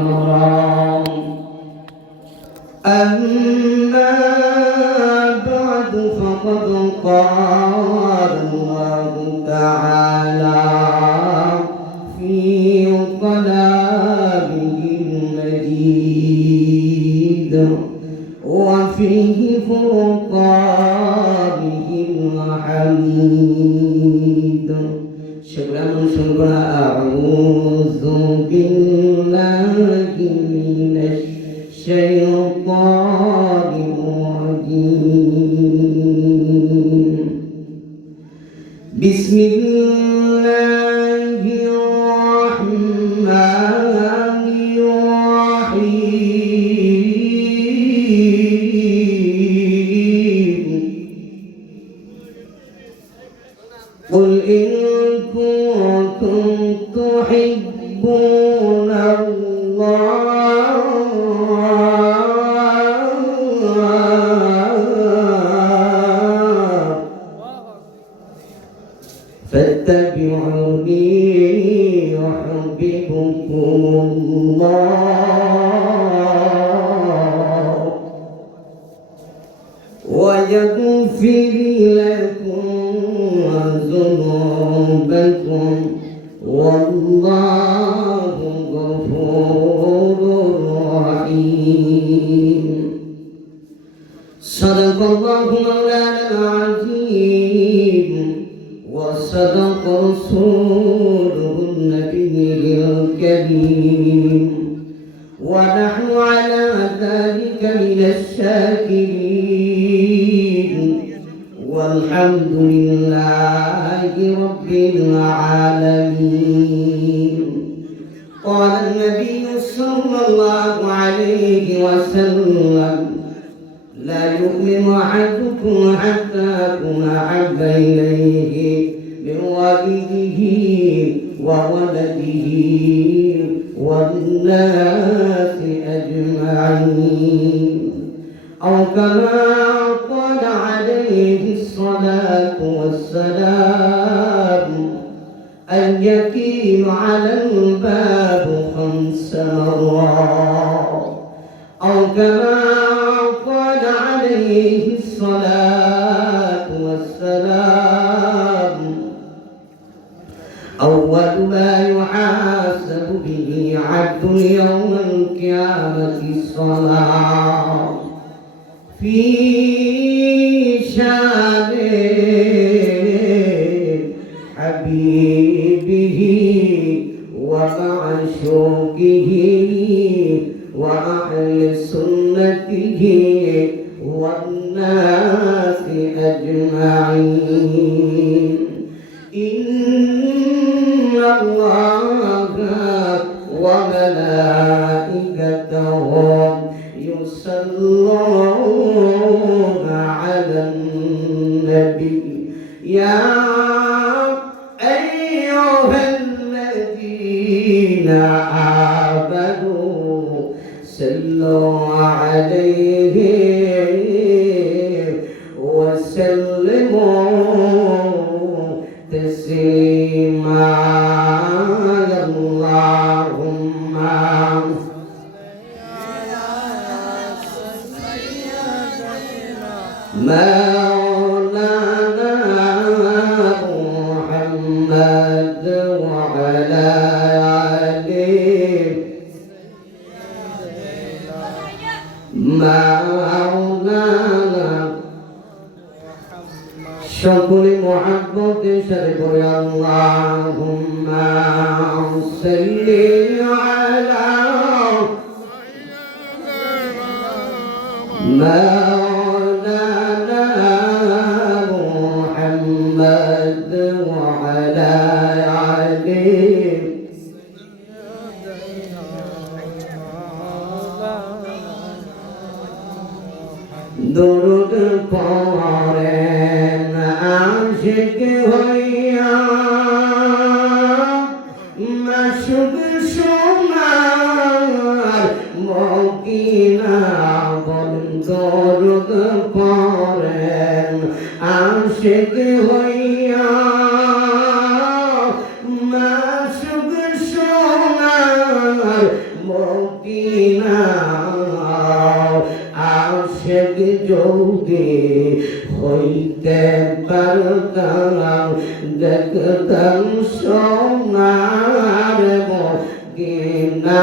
Allah Bismillah. الشاكرين. والحمد لله رب العالمين. قال النبي صلى الله عليه وسلم لا يؤمن أحدكم حتى أكون أحب إليه من والده وولده والناس أجمعين. أو كما قال عليه الصلاة والسلام اليتيم على الباب خمس مرات. أو كما قال عليه الصلاة والسلام أول ما يحاسب به عبد يوم القيامة الصلاة. في شان حبيبه ومعشوقه وأهل سنته والناس أجمعين. إن الله وملائكته يصلون يا أيها الذين آمنوا صلوا عليه وسلموا تسليما. اللهم مولانا محمد Medina. আশেক যদি হইতে পারতাম দেখতাম সোনার মদিনা।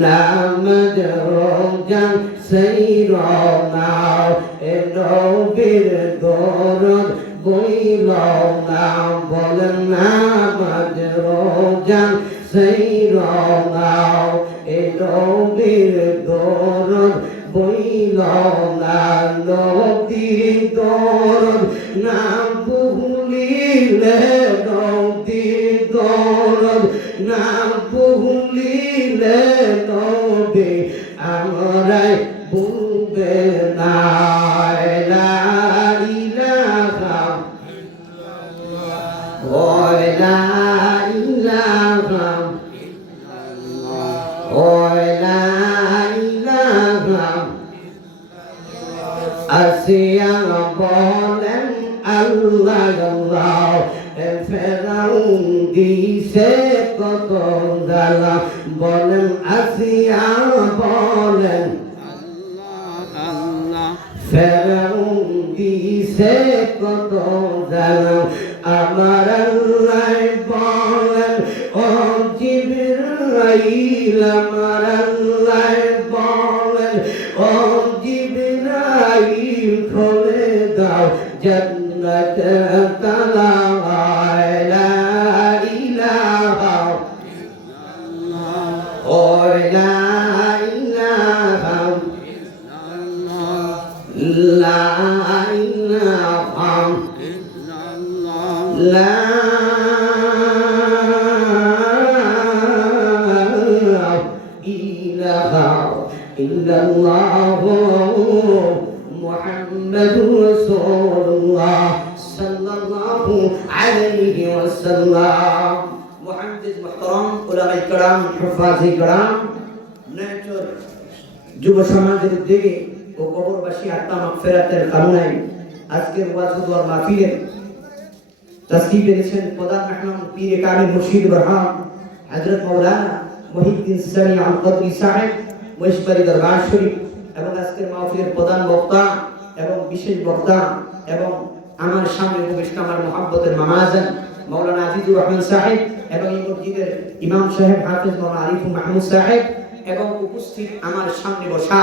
নাম জরজান সেইরনা এ নবীর দরদ বইল না, বলেন নাম জরজান সেইরনা এ নবীর দরদ বইল না নদী দরদ না ভুলিলে নদী দরদ না আমরাই ভুলবে না লা ইলাহা ও লা ইলাহা ও লা ইলাহা আসিয়া বলেন আল্লাহ আল্লাহ ফেরাউন দিছে কত জ্বালা বলেন, আসিয়া বলেন ফেরাউন দিছে কত জ্বালা? আমার আল্লাহ বলেন, ও জিবরাইল, আমার আল্লাহ বলেন, ও জিবরাইল, খোলে দাও জন্নত ও লা মাগফিরাতের কামনায় আজকের ওয়াজ ও মাহফিলের তসকিব এনেছেন প্রধান মেহমান পীর কামি মুর্শিদ বরহাম হযরত মাওলানা মহিউদ্দিন সানি আল কদরি সাহেব, মহেশবাড়ি দরবার শরীফ এবং আজকের মাহফিলের প্রধান বক্তা এবং বিশেষ বক্তা এবং আমার সামনে উপবিষ্ট আমার মহাব্বতের মামাজান মাওলানা আজিজুর রহমান সাহেব এবং এই মসজিদের ইমাম সাহেব হাফেজ মাওলানা আরিফুর মাহমুদ সাহেব এবং উপস্থিত আমার সামনে বসা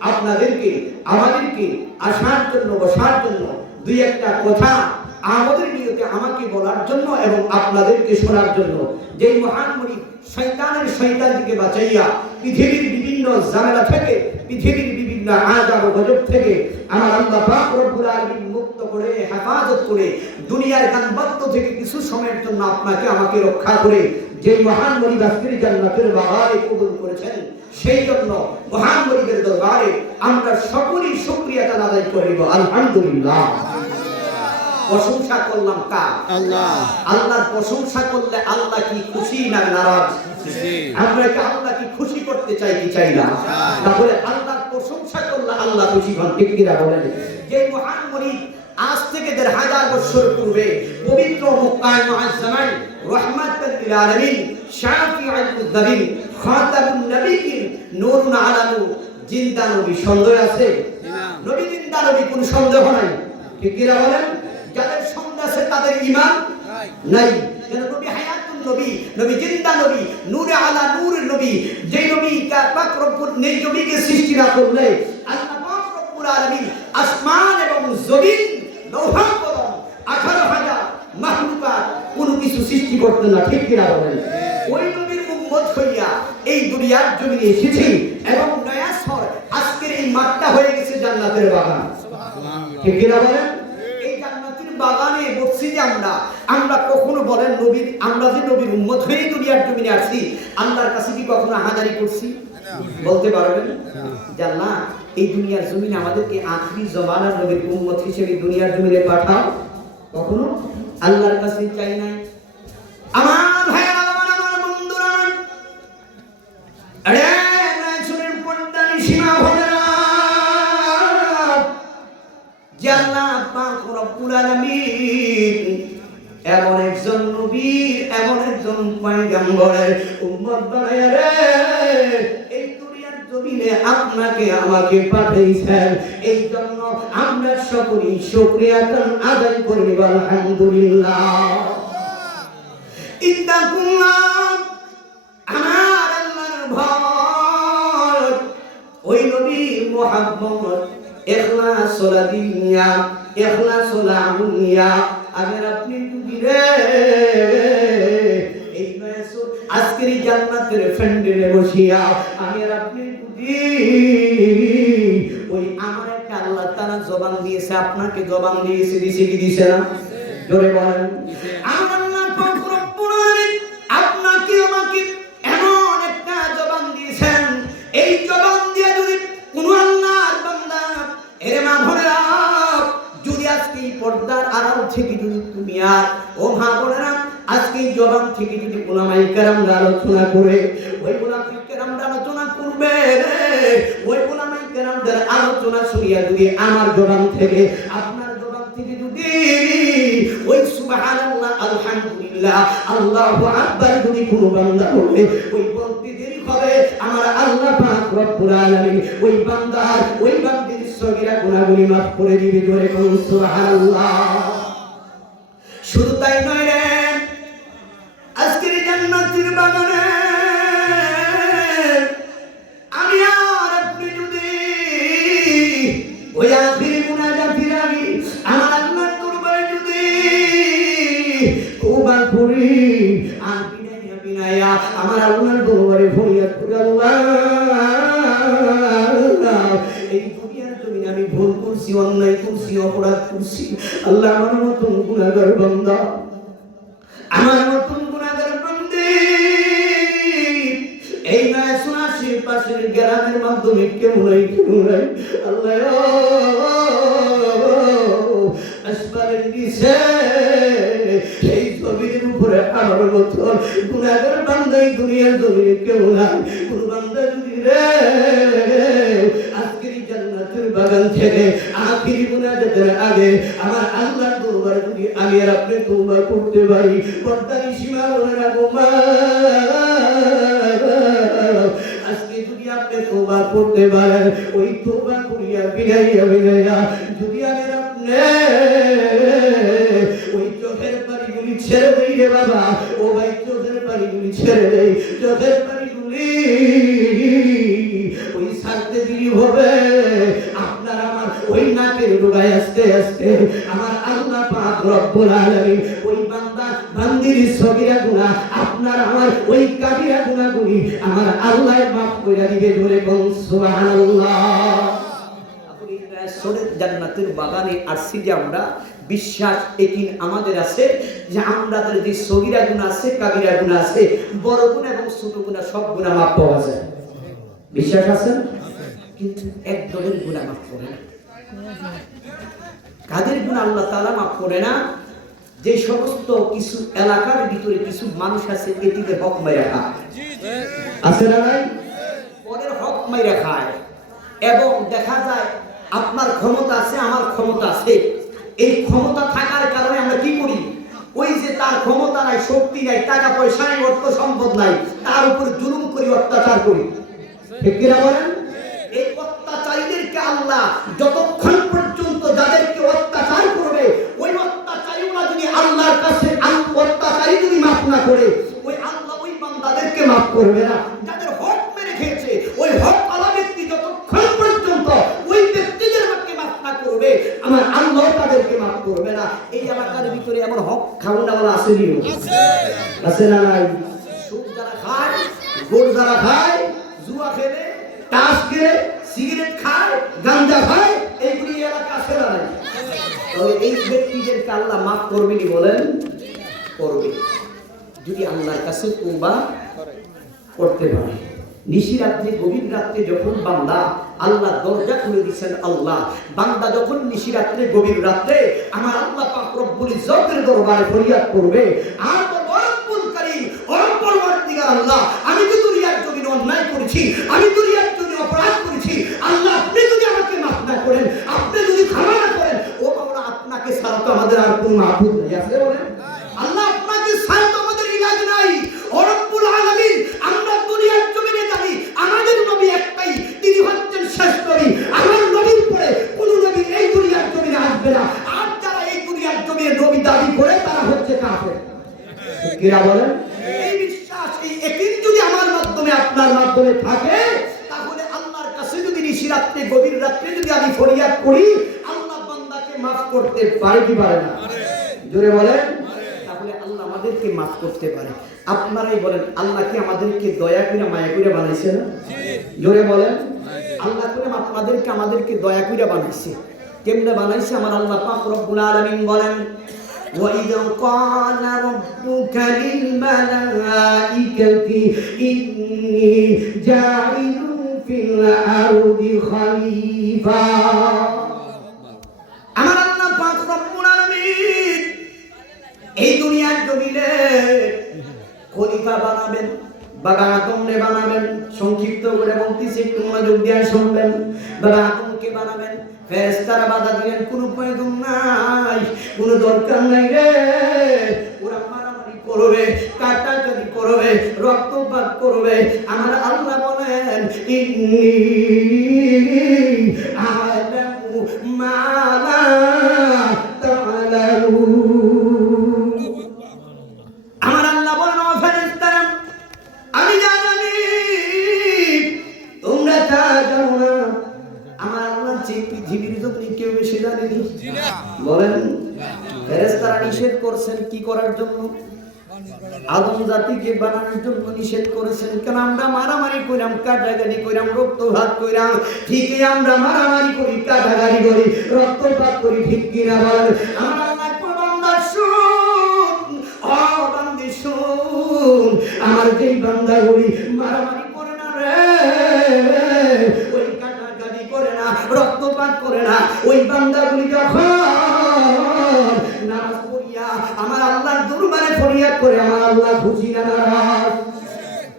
আপনাদেরকে, আমাদেরকে আসার জন্য, বসার জন্য দুই একটা কথা আমাদের নিয়তে আমাকে বলার জন্য এবং আপনাদেরকে শোনার জন্য। যে মহান মুনি শয়তানের শয়তান থেকে বাঁচাইয়া পৃথিবীর বিভিন্ন ঝামেলা থেকে, পৃথিবীর বিভিন্ন আজাব গজব থেকে আমার আল্লাহ পাক রব্বুল আলামিন মুক্ত করে, হেফাজত করে, দুনিয়ার গানবাদ্য থেকে কিছু সময়ের জন্য আপনাকে আমাকে রক্ষা করে যে মহান মুনি আজকের জান্নাতের বাগানে কবুল করেছেন সেই জন্য মহান মুনিদের দরবারে আমরা সকলেই শুকরিয়া আদায় করিব আলহামদুলিল্লাহ। প্রশংসা করলাম কার? আল্লাহ। আল্লাহর প্রশংসা করলে আল্লাহ কি খুশি না নারাজ? আমরা কি আল্লাহ কি খুশি করতে চাই কি চাই না? তাহলে আল্লাহর প্রশংসা করলে আল্লাহ খুশি হন ঠিক কিনা বলেন? যে মহান আজ থেকে দেড় হাজার বছর পূর্বে পবিত্র মক্কায় মুআজ্জামান রাহমাতাল লিল আলামিন শাফিউল মুযদাবিন খাতামুন নবিয়িন নূরুন আলা জিন্দা নবী সন্দেহ আছে? নবী জিন্দা নবী কোন সন্দেহ নাই। ঠিক কিনা বলেন? যাদের সন্দেহ আছে তাদের ঈমান নাই। কেন নবী হায়াতুন নবী নবী জিন্দা নবী, নূরে আলা নূরের নবী যে নবী কা পাক রব্বুল, নেই নবীকে সৃষ্টি না করলে আল্লাহ পাক রব্বুল আলামিন আসমান এবং জমিন লৌহ কলম 18000 মাখলুকাত কোনো কিছু সৃষ্টি করতে না। ঠিক কিনা বলেন? ওই নবীর উম্মত হইয়া এই দুনিয়ার জমিনে এসেছি এবং নয়া সর আজকের এই মাঠটা হয়ে গেছে জান্নাতের বাগান। ঠিক কিনা বলেন? এই জান্নাতের বাগানে বসছি যে আমরা আমরা কখনো বলেন নবীর আমরা যে নবীর উম্মত হয়ে দুনিয়ার জমিনে আসছি আল্লাহর কাছে কি কখনো হাজারি করছি? বলতে পারবেন? এই দুনিয়ার জমিনে আমাদেরকে আখরি জমানার নবীর উম্মত হিসেবে দুনিয়ার জমিনে পাঠাও। কখনো? আল্লাহর কাছে চাই নাই। আমার ভাইয়েরা এমন একজন এমন একজন উম্মত বানায় রে। এই দুনিয়ার জমিনে আপনাকে, আমাকে পাঠিয়েছেন এই জন্য আমরা সকলেই শুকরিয়া আদায় করি, আলহামদুলিল্লাহ। ইত্তাকুল্লাহ আমার ভয় ওই নবী মোহাম্মদ ইখলাস সালাদিয়া ইখলাস সালামুনিয়া আগে আপনি যদি রে। এই নয়সুর আজকের জান্নাতের বসিয়া আমি আর আপনি যদি ওই আমার একটা আল্লাহ তাআলা জবান দিয়েছে, আপনাকে জবান দিয়েছে দিছে কি দিছে না? জোরে বলেন। আমার তুমি ও মা বোনেরা আজকে জবান থেকে যদি ওলামাই কেরামরা আলোচনা করে, ওই ওলামাই কেরামরা আলোচনা করবে ওই ওলামাই কেরামদের আলোচনা শুনিয়া যদি আমার জবান থেকে, আপনার জবান থেকে যদি ওই সুবহানাল্লাহ, আলহামদুলিল্লাহ, আল্লাহু আকবার যদি কোনো বান্দা বলে, ওই বলতে দেরি হবে, আমার আল্লাহ পাক রব্বুল আলামিন ওই বান্দার, ওই বান্দির সগীরা গুনাহগুলি maaf করে দিবে জোরে কোন সুবহানাল্লাহ। শুধু তাই নয় রে। আজকের জান্নাতের বাগানে আমি আর আপনি যদি ওই আখিরি মুনাজাতের আগে আমার আল্লাহর দরবারে যদি তওবা করি আমার আল্লাহর দরবারে ফরিয়াদ করি করছি অন্যায় করছি অপরাধ করছি আল্লাহ আমার মতন গুণাগার বান্দা। আমার মতন গুণাগার বান্দি। এই নয় শোনাশি পাশের গ্রামের মাধ্যমে কেমন কেমন আল্লাহ আসমানের নিচে এই জমির উপরে আমার মতন গুণাগার বান্দা এই দুনিয়ার জমিনে কেমন হয়? কোন যদি রে বাগান থেকে আখির মুনাজাতের আগে। আমার আল্লাহর দরবারে যদি আমি আর আপনি তওবা করতে পারি। পর্দারি সীমা মনে রাখো আজকে যদি আপনি তওবা করতে পারেন, ওই তওবা করিয়া বিনাইয়া বিনাইয়া যদি আমি আপনি, ওই চোখের পানিগুলি ছেড়ে দেই রে বাবা। ও ভাই, চোখের পানিগুলি ছেড়ে দেই, চোখের রব্বুল আলামিন ওই বান্দা বান্দির সগিরা গুনাহ আপনার আমার ওই কাবিরা গুনাহগুলি আমার আল্লাহ মাফ করে দিবে ধরে কোন সুবহানাল্লাহ। আপনি জান্নাতের বাগানে আসছি যে আমরা বিশ্বাস একিন আমাদের আছে যে আমাদের যে সগিরা গুণ আছে কাবিরা গুণ আছে বড় গুণ এবং ছোট গুণা সব গুণা মাপ পাওয়া যায়। বিশ্বাস আছে? কিন্তু এক দলের গুণা মাফ করে না। কাদের গুণ আল্লাহ তালা মাফ করে না? যে সমস্ত কিছু এলাকার ভিতরে কিছু মানুষ আছে এটিকে হক মাইরা খায়। আছে না নাই? পরের হক মাইরা খায়। এবং দেখা যায় আপনার ক্ষমতা আছে আমার ক্ষমতা আছে। এই ক্ষমতা থাকার কারণে আমরা কি করি? ওই যে তার ক্ষমতা নাই শক্তি নাই টাকা পয়সা নাই অর্থ সম্পদ নাই তার উপর জুলুম করি অত্যাচার করি। ঠিক কিনা বলেন? এই অত্যাচারীদেরকে আল্লাহ যতক্ষণ করবে না। যাদের হক মেরে খেয়েছে ওই হক আলা ব্যক্তি যতক্ষণ পর্যন্ত ওই ব্যক্তিদের হককে মাফ না করবে আমার আল্লাহ তাদেরকে মাফ করবে না। এই এলাকার ভিতরে এমন হক আসেনি আছে না? নাই? সুদ যারা খায় গোড় যারা খায় জুয়া খেলে টাস খেলে সিগারেট খায় গাঞ্জা খায় এইগুলি এলাকা আছে না নাই? তবে এই ব্যক্তিদেরকে আল্লাহ মাফ করবেনি বলেন করবে যদি আল্লাহর কাছে তৌবা করতে পারে নিশি রাত্রে, গভীর রাত্রে যখন বান্দা আল্লাহ দরজা খুলে দিচ্ছেন আল্লাহ, বান্দা যখন নিশি রাত্রে, গভীর রাত্রে আমার আল্লাহ পাক রব্বুল ইজ্জতের দরবারে ফরিয়াদ করবে, আর রব্বুল কারীম, ও আল্লাহ, আমি তো দুনিয়ার জমিনে অন্যায় করেছি, আমি দুনিয়ার জমিনে অপরাধ করেছি, আল্লাহ, আপনি যদি আমাকে মাফ না করেন, আপনি যদি ক্ষমা না করেন, ও বাবা আপনাকে ছাড়া তো আমাদের আর কোনো মাহবুব নেই, আছে বলেন? আল্লাহ, আপনাকে ছাড়া তো আমাদের ইলাজ নাই। ও রব্বুল আলামিন কিনা বলেন? এই বিশ্বাস এই একদিন যদি আমার মাধ্যমে আপনার মাধ্যমে থাকে তাহলে আল্লাহর কাছে যদি ঋষি রাত্রে গভীর রাত্রে যদি আমি ফরিয়াদ করি আল্লাহ বান্দাকে মাফ করতে পারে কি পারে না? জোরে বলেন। তাহলে আল্লাহ আমাদেরকে মাফ করতে পারে। আপনারাই বলেন আল্লাহ কি আমাদেরকে দয়া করে মায়া করে বানাইছে না? জোরে বলেন। আল্লাহ করে আপনাদেরকে আমাদেরকে দয়া করে বানাইছে। কেমনে বানাইছে? আমার আল্লাহ পাক রব্বুল আলামিন বলেন ওয়া ইযা ক্বাল للملائكة إني جاعل في الأرض خليفة আমার আল্লাহ পাক রব্বুল আলামিন এই দুনিয়ার জমিনে খলিফা বানাবেন বাবা আদমরে বানাবেন সংক্ষিপ্ত করে বলতেছি একটু মনোযোগ দিয়ে শুনবেন বাবা আদমকে বানাবেন ফেরেশতারা বাধা দিলেন কোনো প্রয়োজন নাই কোনো দরকার নাই রে ওরা মারামারি করবে কাটাকাটি করবে রক্তপাত করবে। আমার আল্লাহ বলেন ইন্নি জাতিকে বানানোর জন্য নিষেধ করেছেন। কেন আমরা মারামারি কইরাম, কাটাকাটি কইরাম, রক্তপাত কইরাম? ঠিকই আমরা মারামারি করি, কাটাকাটি করি, রক্তপাত করি, ঠিক কিনা বলেন? আমার বান্দা বান্দি আমার যেই বান্দাগুলি মারামারি করে না রে, ওই কাটাকাটি করে না, রক্তপাত করে না, ওই বান্দাগুলি যখন নামাজ ফরিয়াদ করে আমার আল্লাহ খুশি না নারাজ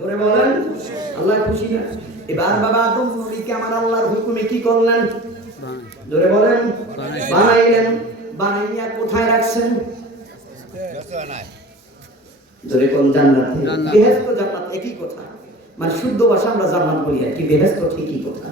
ধরে বলেন আল্লাহ খুশি না? এবার বাবা আদম নবীকে আমার আল্লাহর হুকুমে কি করলেন? ধরে বলেন বানাইলেন বানাইয়া কোথায় রাখছেন? ধরে কোন জান্নাতে জান্নাত। একই কথা। মানে শুদ্ধ ভাষা আমরা জান্নাত বলি আর কি বেহেস্ত ঠিকই কথা।